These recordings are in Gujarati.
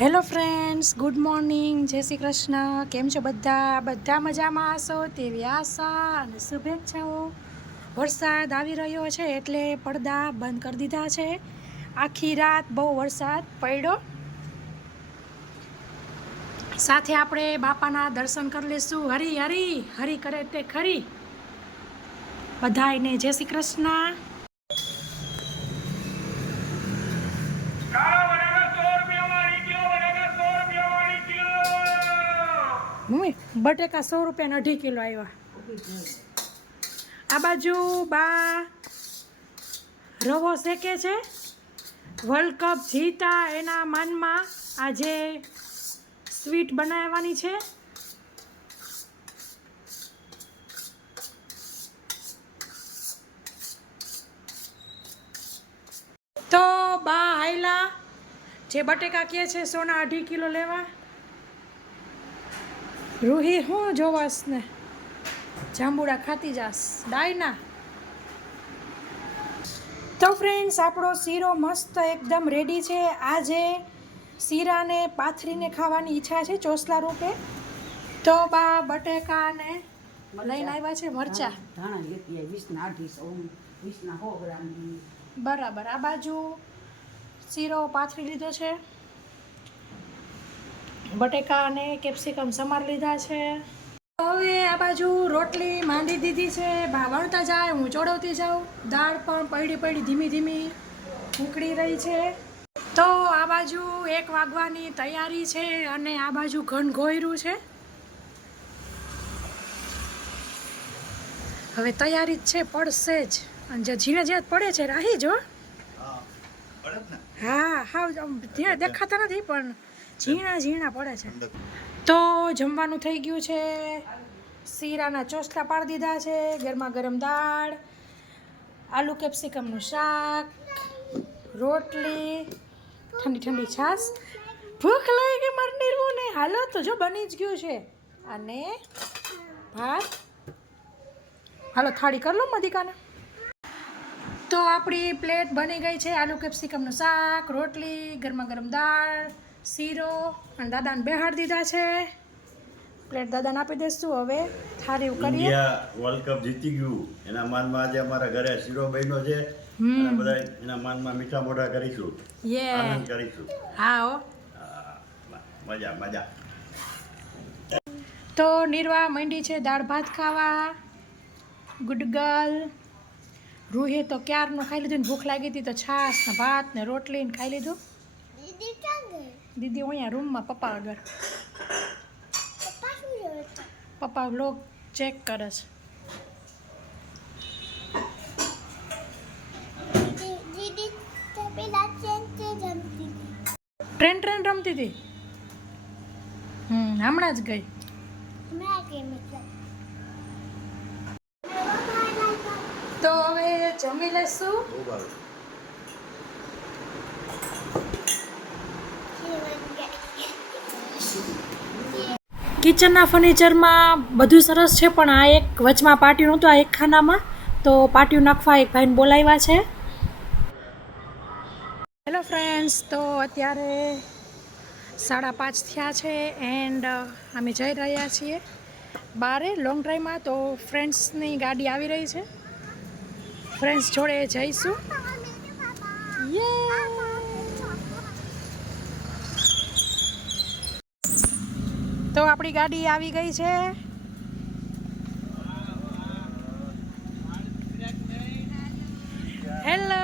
હેલો ફ્રેન્ડ્સ, ગુડ મોર્નિંગ, જય શ્રી કૃષ્ણ. કેમ છો બધા મજામાં હશો તેવી આશા અને શુભેચ્છાઓ. વરસાદ આવી રહ્યો છે એટલે પડદા બંધ કરી દીધા છે. આખી રાત બહુ વરસાદ પડ્યો. સાથે આપણે બાપાના દર્શન કરી લઈશું. હરી હરી હરી કરે તે ખરી. બધાયને જય શ્રી કૃષ્ણ. મમ્મી, બટેકા 100 રૂપિયાના 2.5 કિલો આવ્યા. આ બાજુ બા રવો શેકે છે. વર્લ્ડ કપ જીતા એના માનમાં આજે સ્વીટ બનાવવાની છે. તો બા હાઈલા જે બટેકા કહે છે 100ના 2.5 કિલો લેવા. રૂહી હું જોવાસ ને જાંબુડા ખાતી જાસ ડાયના. તો ફ્રેન્ડ્સ, આપણો શીરો મસ્ત એકદમ રેડી છે. આજે શીરાને પાથરીને ખાવાની ઈચ્છા છે ચોસલા રૂપે. તો બા બટેકાને લઈને આવ્યા છે. મરચા બરાબર. આ બાજુ શીરો પાથરી લીધો છે. બટેકા અને કેપ્સિકમ સમાર લીધા છે. હવે આ બાજુ રોટલી માંડી દીધી છે. બા વણતા જાય, હું ચોડવતી જાઉં. દાળ પણ પડી ધીમી ઉકળી રહી છે. તો આ બાજુ 1 વાગવાની તૈયારી છે અને આ બાજુ ઘણ ઘોયરું છે. હવે તૈયારી જ છે, પડશે જ. અને જે ઝીણા પડે છે રાહી જો. હા હા, દેખાતા નથી પણ ઝીણા પડે છે. તો જમવાનું થઈ ગયું છે. શીરાના ચોસલા પાડી દીધા છે. ગરમા ગરમ દાળ, આલુ કેપ્સિકમનું શાક, રોટલી, ઠંડી છાશ. ભૂખ લાગી ગઈ મારી નીરવુંને. હાલો તો જો બની જ ગયું છે. અને ભાત. હાલો થાળી કરી લો મધિકાને. તો આપણી પ્લેટ બની ગઈ છે. આલુ કેપ્સિકમનું શાક, રોટલી, ગરમા ગરમ દાળ, શીરો અને દાદાને બેહાડી દીધા છે. પ્લેટ દાદાને આપી દઈશું. હવે થાળી કરીએ. ઇન્ડિયા વર્લ્ડ કપ જીતી ગયું એના માનમાં આજે અમારા ઘરે શીરો બન્યો છે. અને બધા એના માનમાં મીઠા મોઢા કરીશું, આનંદ કરીશું. હા, મજા. તો નીરવા મંડી છે દાળ ભાત ખાવા. Good girl. રૂહે તો ક્યારનું ખાઈ લીધું ને ભૂખ લાગી હતી તો છાશ ને ભાત ને રોટલી ને ખાઈ લીધું. દીદી અહીંયા રૂમમાં પપ્પા આગળ. પપ્પા વ્લોગ ચેક કરે છે. ટ્રેન રમતી હતી. હમણાં જ ગઈ. તો હવે જમી લેશું. કિચનના ફર્નિચરમાં બધું સરસ છે પણ આ એક વચમાં પાટિયું નહોતું. આ એક ખાનામાં તો પાટિયું નાખવા એક ભાઈને બોલાવ્યા છે. હેલો ફ્રેન્ડ્સ, તો અત્યારે 5:30 થયા છે એન્ડ અમે જઈ રહ્યા છીએ બારે લોંગ ડ્રાઈવમાં. તો ફ્રેન્ડ્સની ગાડી આવી રહી છે. ફ્રેન્ડ્સ જોડે જઈશું. તો આપણી ગાડી આવી ગઈ છે. હેલો.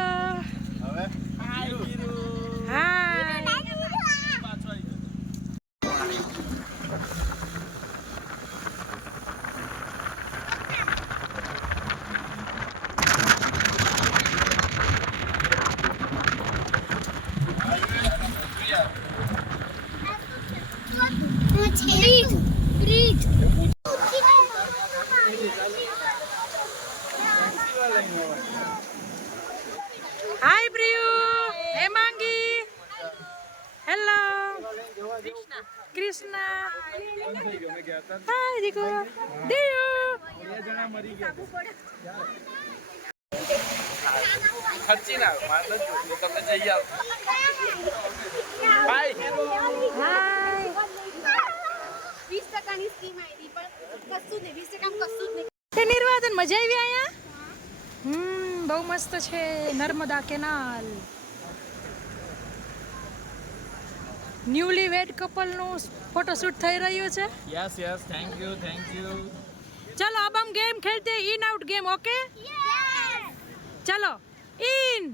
હાય પ્રિયુ. હેમાંગી. હેલો. કૃષ્ણા. હાય દીકો. દેયુ. ખર્ચી ના તમને જઈ આવ. બાય. તને મજા આવી અહીંયા? બહુ મસ્ત છે નર્મદા કેનાલ. ન્યૂલી વેડ કપલનું ફોટોશૂટ થઈ રહ્યું છે. Yes, thank you. चलो अब हम गेम खेलते हैं, इन आउट गेम. ओके चलो in.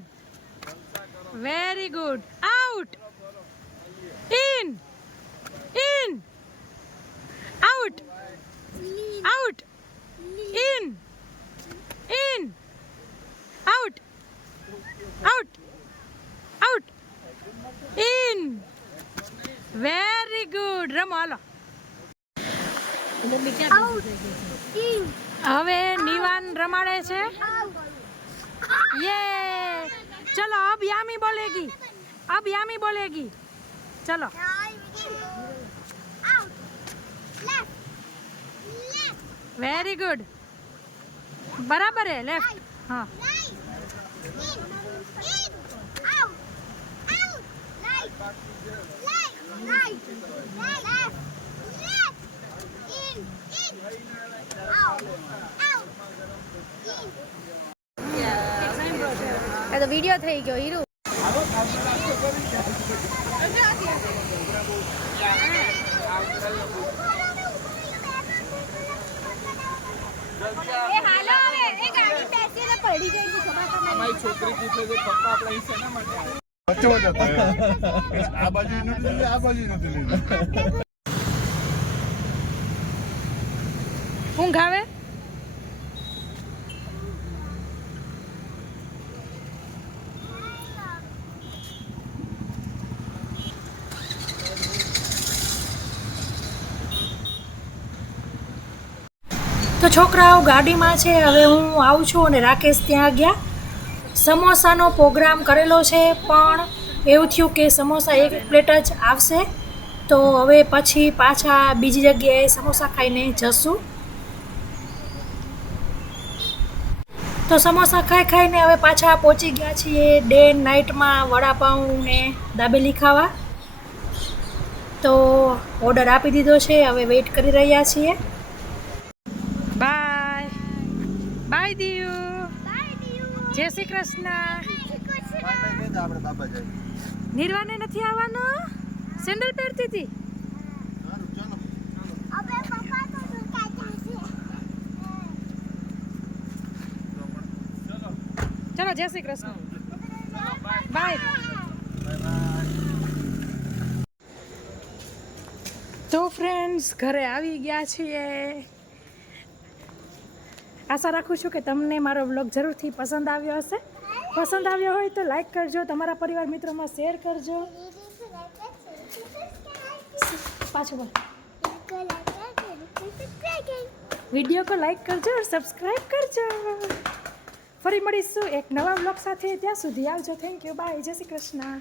Very good. Out. In. In. Out. Out. In. In. Out. Out. Out. In. Very good. રમો હાલો. હવે નિવાન રમાડે છે. યે ચલો અબ યામી બોલેગી. अब यामी बोलेगी. चलो वेरी गुड. बराबर है. लेफ्ट. हाँ તો વિડિયો થઈ ગયો હીરુ. અમારી છોકરી પૂછે છે પપ્પા આપણા અહીં શેના માટે આ બાજુ નથી લીધી, આ બાજુ નથી લીધી. ઊંઘ આવે. તો છોકરાઓ ગાડીમાં છે. હવે હું આવું છું અને રાકેશ ત્યાં ગયા. સમોસાનો પ્રોગ્રામ કરેલો છે પણ એવું થયું કે સમોસા એક પ્લેટ જ આવશે. તો હવે પછી પાછા બીજી જગ્યાએ સમોસા ખાઈને જશું. તો સમોસા ખાઈને હવે પાછા પહોંચી ગયા છીએ ડે એન્ડ નાઇટમાં વડાપાઉં ને દાબેલી ખાવા. તો ઓર્ડર આપી દીધો છે. હવે વેઇટ કરી રહ્યા છીએ. Bye bye Diu. જય શ્રી કૃષ્ણ. આપણે બાબા જાય. નિર્વાને નથી આવવાનું. સેન્ડલ પહેરતી હતી. ચલો જય શ્રી કૃષ્ણ. બાય. તો ફ્રેન્ડ્સ ઘરે આવી ગયા છીએ. આશા રાખું છું કે તમને મારો બ્લોગ જરૂરથી પસંદ આવ્યો હશે. પસંદ આવ્યો હોય તો લાઈક કરજો, તમારા પરિવાર મિત્રોમાં શેર કરજો. પાછું બોલ. વિડીયો કો લાઈક કરજો और સબસ્ક્રાઇબ કરજો. ફરી મળીશું એક નવા બ્લોગ સાથે. ત્યાં સુધી આવજો. Thank you. બાય. જય શ્રી કૃષ્ણ.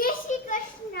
જય શ્રી કૃષ્ણ.